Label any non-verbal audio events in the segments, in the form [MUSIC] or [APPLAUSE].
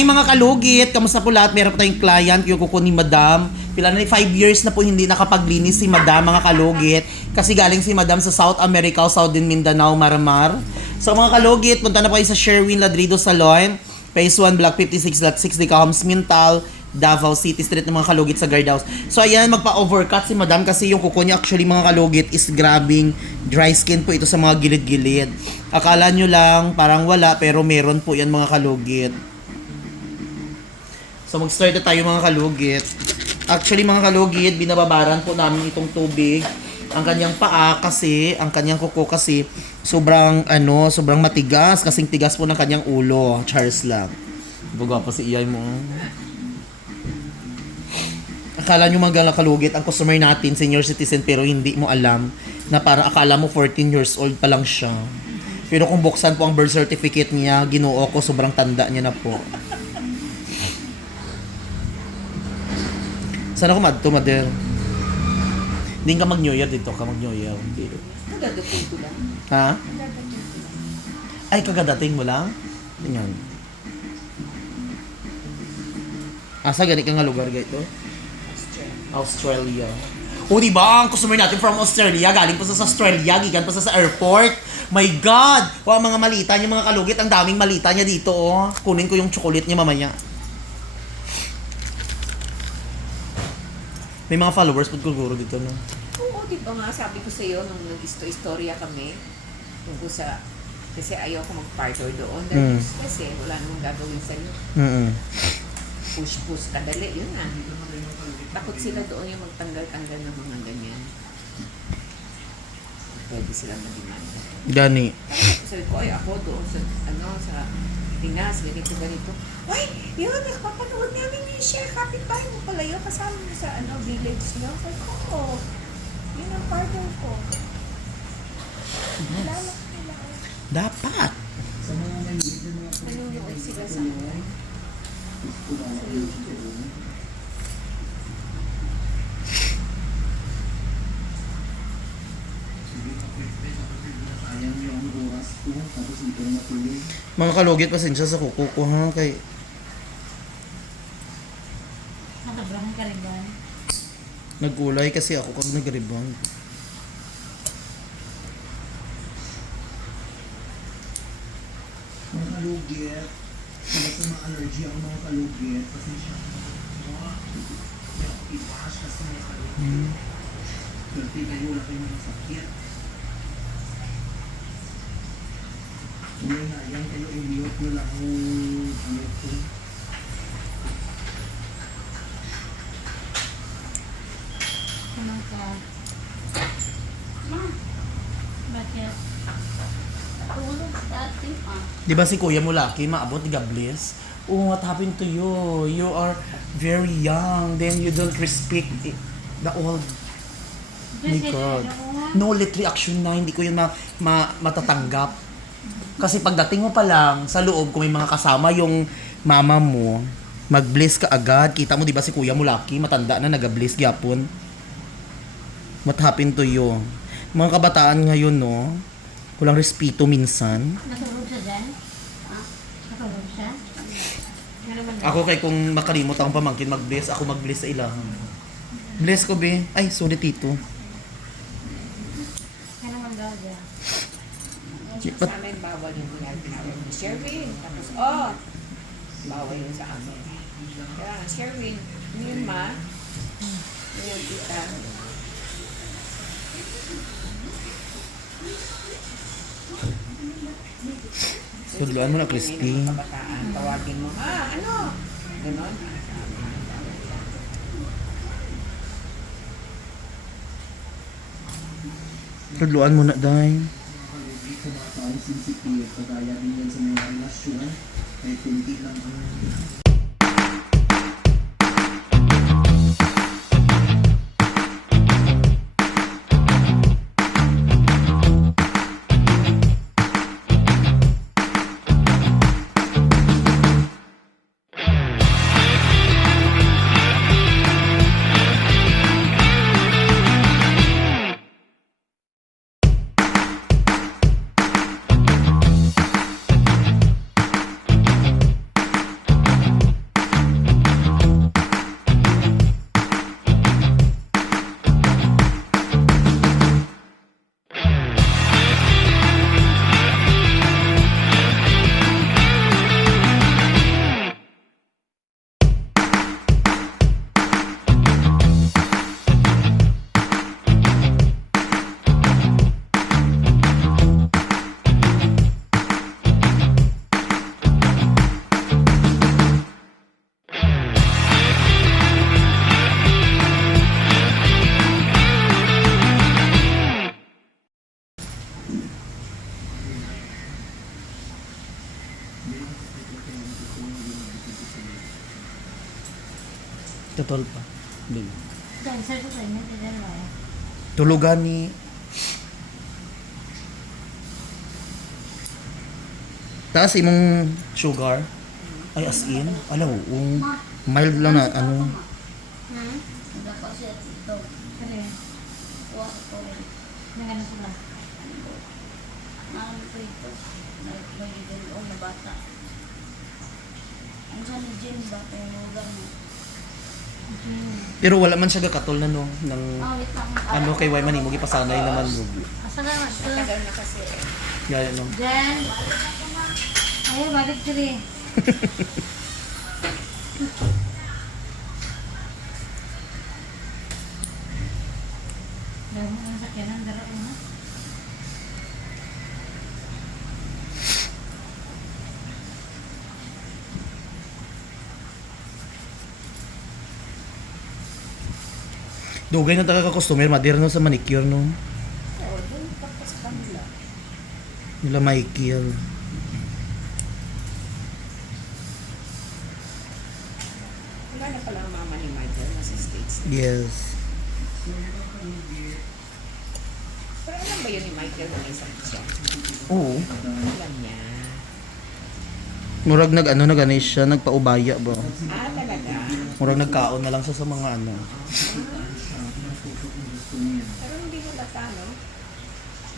Hi mga kalugit! Kamusta po lahat? Meron po tayong client, yung kuko ni Madam. Pila na 5 years na po hindi nakapaglinis si Madam mga kalugit. Kasi galing si Madam sa South America, Southern Mindanao, Maramar. So mga kalugit, punta na po kayo sa Sherwin Ladrido Salon. Phase 1, Block 56, Lot 6, Decahams, Mintal, Davao City Street ng mga kalugit sa guardhouse. So ayan, magpa-overcut si Madam kasi yung kuko niya actually mga kalugit is grabbing dry skin po ito sa mga gilid-gilid. Akala nyo lang parang wala pero meron po yan mga kalugit. So mag-start na tayo mga kalugit. Actually mga kalugit, binababaran po namin itong tubig. Ang kanyang paa kasi, ang kanyang kuko kasi sobrang ano, sobrang matigas kasing tigas po ng kanyang ulo. Charles lang. Baga pa si Iyay mo. Akala nyo mga kalugit, ang customer natin, senior citizen, pero hindi mo alam na parang akala mo 14 years old pa lang siya. Pero kung buksan po ang birth certificate niya, ginoo ko, sobrang tanda niya na po. Sana ko madto, Mader. Hindi ka mag-New Year dito, ka mag-New Year. Nagadating ko lang. Ha? Ay, kagadating mo lang? Ganyan. Asa gani ka nga lugar gayto? Australia. O di ba ang customer natin from Australia, galing pa sa Australia, gigan pa sa sa airport. My God! Wa mga malita niya, mga kalugit, ang daming malita niya dito, oh. Kunin ko yung chocolate niya mamaya. May mga followers po guro dito, no? Oo, di ba nga sabi ko sa iyo nung nag-istorya kami tungkol sa kasi ayaw ko mag-partner doon dahil Mm. eh, wala namang gagawin sa iyo. Mm Push-push kadali, yun na. Takot sila doon yung magtanggal-tanggal ng mga ganyan. Pwede sila mag-demand. Gani. Sabi ko, ay ako doon sa, ano, sa Pinas, ganito, ganito. Ay, yun, nakapapanood namin ni Share, kapitbahay mo pala yun, kasama mo sa, ano, village niyo. Sabi ko, oo, yun ang partner ko. Kilala ko nila. Dapat. Nanonood sila sa akin. Mga kalugit, pasensya sa kuko ko ha, kay Nakabrang ka rin ba? nagulay kasi ako kag nag-rebound. mga kalugit, sila sa mga allergy ang mga kalugit, pasensya na mga i-wash kasi mga kalugit. Swerte kayo, wala kayong mga sakit. Ngayon yan kayo i-mute nyo ang ano ito. Ano ka? Ma, bakit? Di ba si Kuya mo laki, maabot, God bless? Oh, what happened to you? You are very young, then you don't respect it, the old. My. No let reaction na, hindi ko yun ma, ma, matatanggap. Kasi pagdating mo pa lang sa loob, kung may mga kasama yung mama mo, mag-bless ka agad. Kita mo, di ba si kuya mo laki, matanda na, nag-bless gyapon. What happened to you? Mga kabataan ngayon, no? Walang respeto minsan. Natulog siya dyan? Ha? Natulog siya? Naman Ako kay kung makalimot akong pamangkin mag-bless, ako mag-bless sa ilahan. Bless ko, be. Ay, sorry, tito. Yan naman daw dyan amin, bawal yung ginagawa ni Sherwin. Tapos, oh, bawal yun sa amin. Kaya nga, Sherwin, yun ma, yun tita. Tudloan mo na, Christy. Tawagin mo, ah, ano? Ganon. Tudloan mo na, day. Tao sensitive, kagaya din yan sa mga relasyon, ay kunti lang ang Tutol pa. Dun. Tulugan ni Taas imong sugar. Ay, as in. Alam, um, mild lang na, ano. Saan ni ba? Nugang mo. Pero wala man siya gakatol na no, ng Ah, wait lang. ano kay Wayman mo gipasanay naman mo. Asa na? Tagal na kasi. Gaya no. Jen! Ay, balik diri. [LAUGHS] Dami ang sakyanan, daro na. Dugay na taga ka customer, madir no sa manicure no. Nila Michael. Wala na pala ang mama ni Michael, nasa States. Yes. Pero alam ba yun ni Michael na may sakit siya? Oo. Alam niya. Murag nag ano nag ano siya, nagpaubaya ba. Ah, talaga? Murag nagkaon na lang siya sa mga ano. Pero hindi mo lata, no? Ano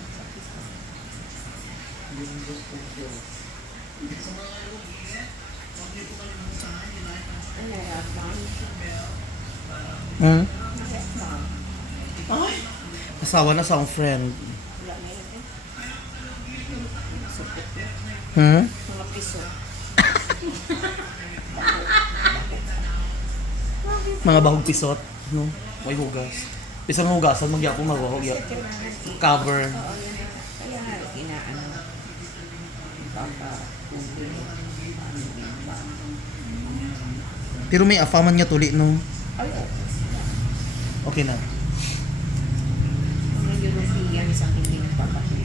yan, ma'am? Hmm? Ma'am. Asawa na sa akong friend. Hmm? Mga piso. Mga bahog pisot, no? May hugas. Isang hugasan, magyapong maghahog ya. Cover. Kaya inaano. Pero may afaman niya tuli, no? Okay na. Mga European sa hindi nagpapakili.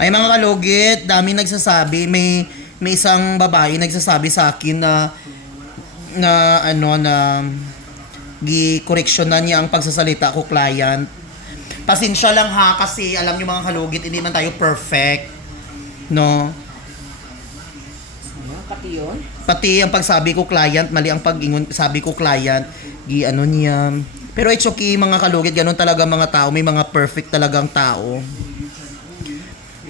Ay mga kalugit, dami nagsasabi, may may isang babae nagsasabi sa akin na na ano na gi correction na niya ang pagsasalita ko client. Pasensya lang ha kasi alam niyo mga kalugit, hindi man tayo perfect. No? Pati yun? Pati ang pagsabi ko client, mali ang pag-ingon sabi ko client, gi ano niya. Pero it's okay mga kalugit, ganun talaga mga tao, may mga perfect talagang tao.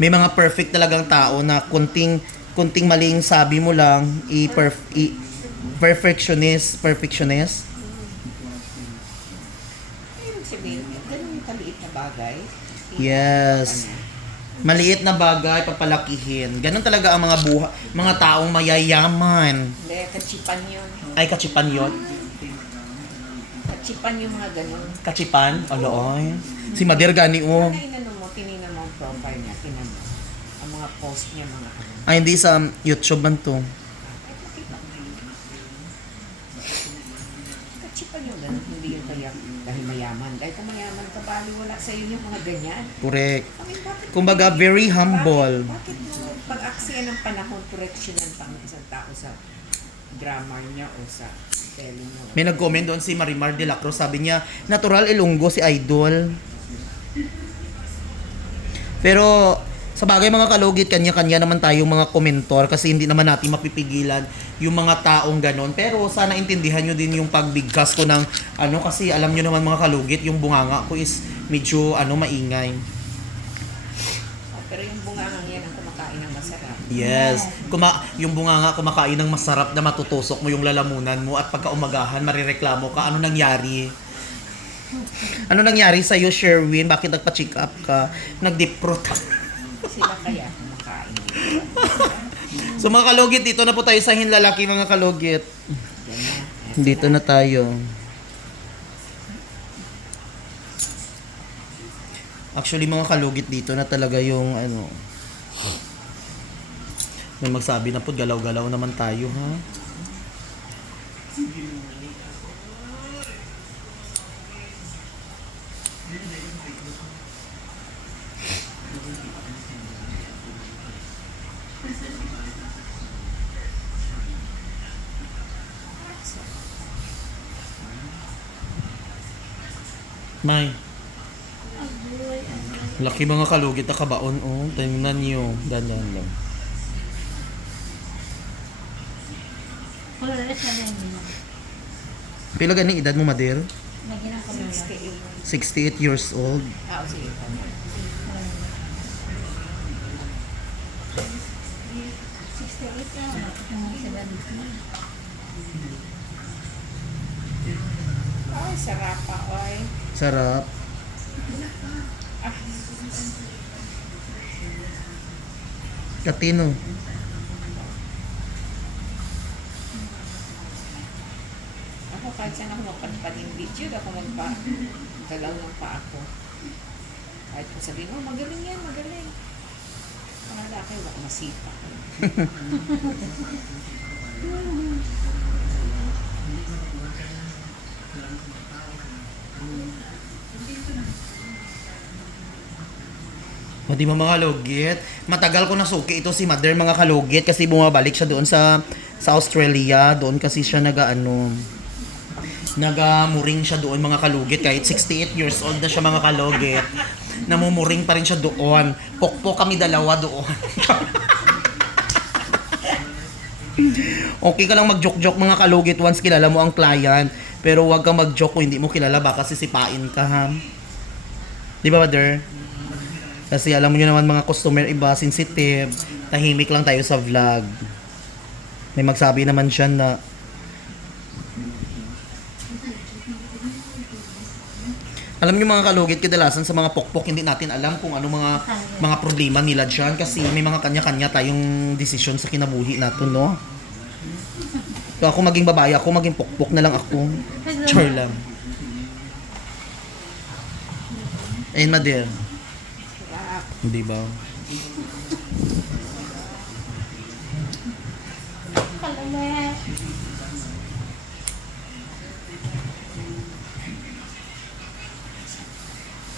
May mga perfect talagang tao na kunting kunting maling sabi mo lang i, perf, i perfectionist, perfectionist. Ibig sabihin, ganun kaliit na bagay. Yes. Maliit na bagay papalakihin. Ganun talaga ang mga buha, mga taong mayayaman. Hindi, kachipan yun. Ay kachipan 'yon. Kachipan yung mga ganun. Kachipan? Aloy. Si Madir gani oh. Kaya inano mo, tinignan mo ang profile niya, tinan mo. Ang mga post niya, mga ano. Ay hindi sa YouTube man to. Mayaman ka, bali wala sa yung mga ganyan. Correct. Mean, bakit Kumbaga very humble. Bakit, bakit mo pag-aksaya ng panahon, correctionan pa ng isang tao sa grammar niya o sa spelling niya? May nag-comment doon si Marimar de la Cruz. Sabi niya, natural ilonggo si Idol. Pero, sa bagay mga kalugit, kanya-kanya naman tayong mga komentor kasi hindi naman natin mapipigilan yung mga taong ganon. Pero sana intindihan nyo din yung pagbigkas ko ng ano kasi alam nyo naman mga kalugit, yung bunganga ko is medyo ano maingay. Pero yung bungangang yan ang kumakain ng masarap. Yes. Kuma yung bunganga kumakain ng masarap na matutusok mo yung lalamunan mo at pagka umagahan marireklamo ka, ano nangyari? Ano nangyari sa iyo, Sherwin? Bakit nagpa-check up ka? Nag-deep throat? Sila kaya kumakain. So mga kalugit, dito na po tayo sa hinlalaki mga kalugit. Dito na tayo. Actually mga kalugit dito na talaga yung ano. May magsabi na po galaw-galaw naman tayo ha. May. Laki mga kalugit na kabaon, oh. Tingnan niyo. Dandan lang. Pila ganing edad mo, kamera. 68. 68 years old. Ay, sarap pa, oy. Sarap. Katino. Ako, kahit saan ako magpadpad yung video, ako magpa, galaw ng pa ako. Kahit kung sabihin mo, magaling yan, magaling. Lalaki, wala masipa. O di ba mga kalugit? Matagal ko nasuki ito si Mother mga kalugit kasi bumabalik siya doon sa sa Australia. Doon kasi siya nagaano nagamuring siya doon mga kalugit kahit 68 years old na siya mga kalugit. Namumuring pa rin siya doon. Pokpok kami dalawa doon. okay ka lang mag-joke-joke mga kalugit once kilala mo ang client. Pero huwag kang mag-joke kung hindi mo kilala baka sisipain ka ha. Di ba, Mother? Kasi alam mo nyo naman mga customer iba, sensitive, tahimik lang tayo sa vlog. May magsabi naman siya na Alam niyo mga kalugit, kadalasan sa mga pokpok, hindi natin alam kung ano mga mga problema nila dyan kasi may mga kanya-kanya tayong desisyon sa kinabuhi natin, no? So ako maging babae, ako maging pokpok na lang ako. Char lang. Ayun, Madir. Sarap. Hindi ba? Kalala.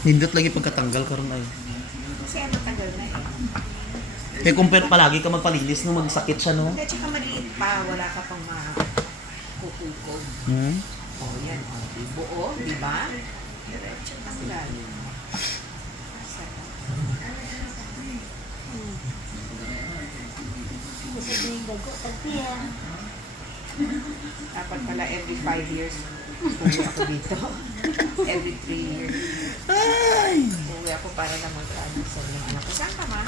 Nindot lagi pagkatanggal karon ay. Kasi ano, tagal na eh. Kaya kung per- palagi ka magpalinis no magsakit siya no. Hindi, tsaka maliit pa, wala ka pang makukukog. Hmm? O, oh, yan. O, di buo, di ba? Diretso tanggal. Sarap. Gusto ko yung. Dapat pala every five years uwi ako dito. every three years. Ay! Uwi ako para na mag-ano sa mga anak ko. Saan ka ma?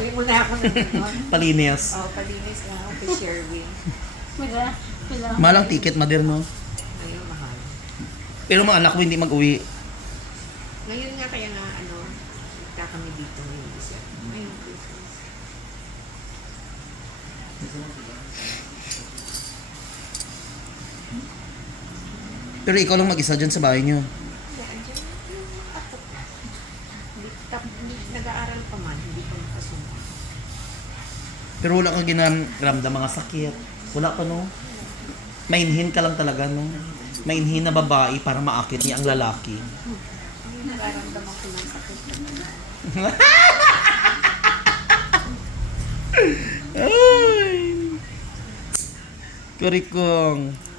Uwi mo na ako ng [LAUGHS] gano'n. Palinis. Oo, palinis na ako kay Sherwin. Mira. Pila. Malang ticket madir no. Ngayon, mahal. Pero mga anak mo hindi mag-uwi. Ngayon nga kaya nga, ano, nagka kami dito ngayon. Ngayon, Christmas. Pero ikaw lang mag-isa dyan sa bahay niyo. Nag-aaral pa man, hindi pa makasumpa. Pero wala kang ginaramdam mga sakit. Wala pa no. Mainhin ka lang talaga no. Mainhin na babae para maakit niya ang lalaki. Hindi nararamdaman ko ng sakit. [LAUGHS] Ay! Kurikong.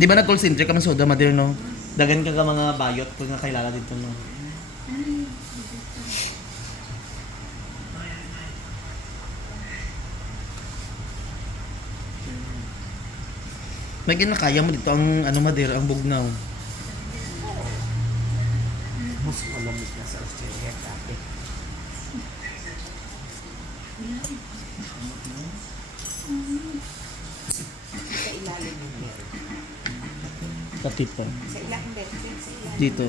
Di ba nag-call center ka man soda, Madir, no? Dagan ka ka mga bayot kung nga kailala dito, no? May ginakaya mo dito ang ano Madir, ang bugnaw. Mas malamig na sa Australia dati. Sa ilalim ilalim. Dito.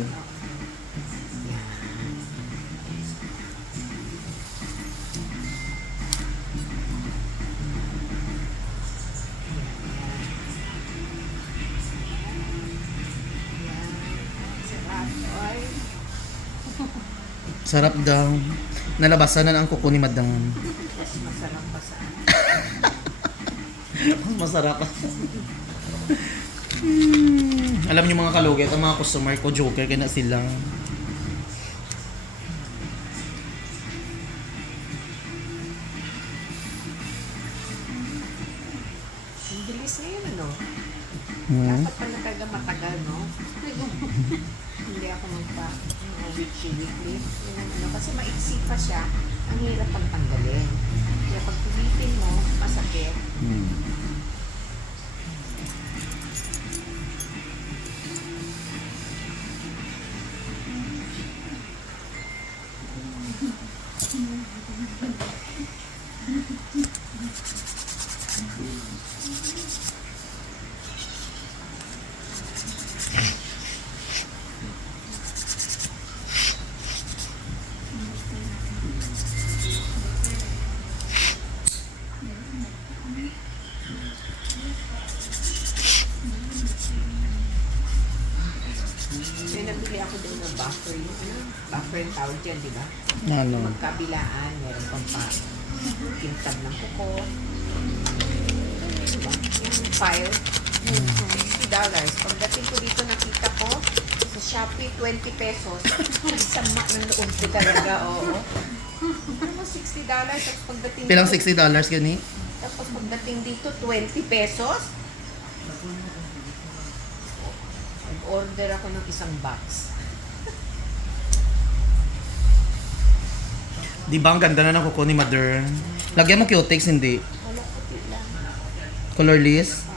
Sarap. Daw. Nalabasan na ang kuko ni Madam. mas masarap pa sa Mas [LAUGHS] masarap. Hmm. Alam niyo mga kalugit, ang mga customer ko, joker, kaya na sila. Ang bilis ngayon, ano? Hmm. Dapat pala talaga matagal, no? [LAUGHS] Hindi ako magpa ano, weekly, weekly. Yun ang ano, kasi maiksi pa siya. Ang hirap pang tanggalin. Kaya pag tulitin mo, masakit. Hmm. Ano? Magkabilaan, meron pang pa kintab ng kuko. Diba? Yung file, $50. Pagdating ko dito, nakita ko, sa Shopee, 20 pesos. Sama ng loob ko talaga, oo. Ano mo, $60? Tapos pagdating Pilang dito- $60 gani? Tapos pagdating dito, 20 pesos. Nag-order ako ng isang box. Di ba ang ganda na ng kuko ni Mother? Lagyan mo cutex, hindi. Colorless.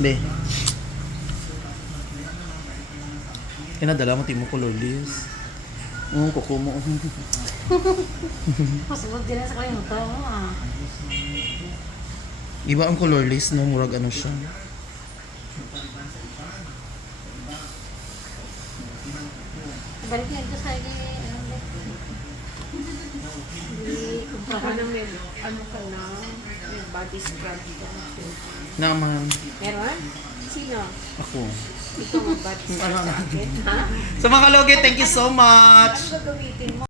Be. Kinadala mo timo colorless. Oo, kuko mo. [LAUGHS] Masugod din sa kanyang to. Ah. Iba ang colorless, no? Murag ano siya. Balik niya ito sa akin. Hindi, Baka kumprahan. na may, ano ka na, may body scrub ka. Naman. Meron? Sino? Ako. Ikaw ang body scrub sa akin? Ha? Sa mga kalugit, thank you so much! Ano gagamitin mo?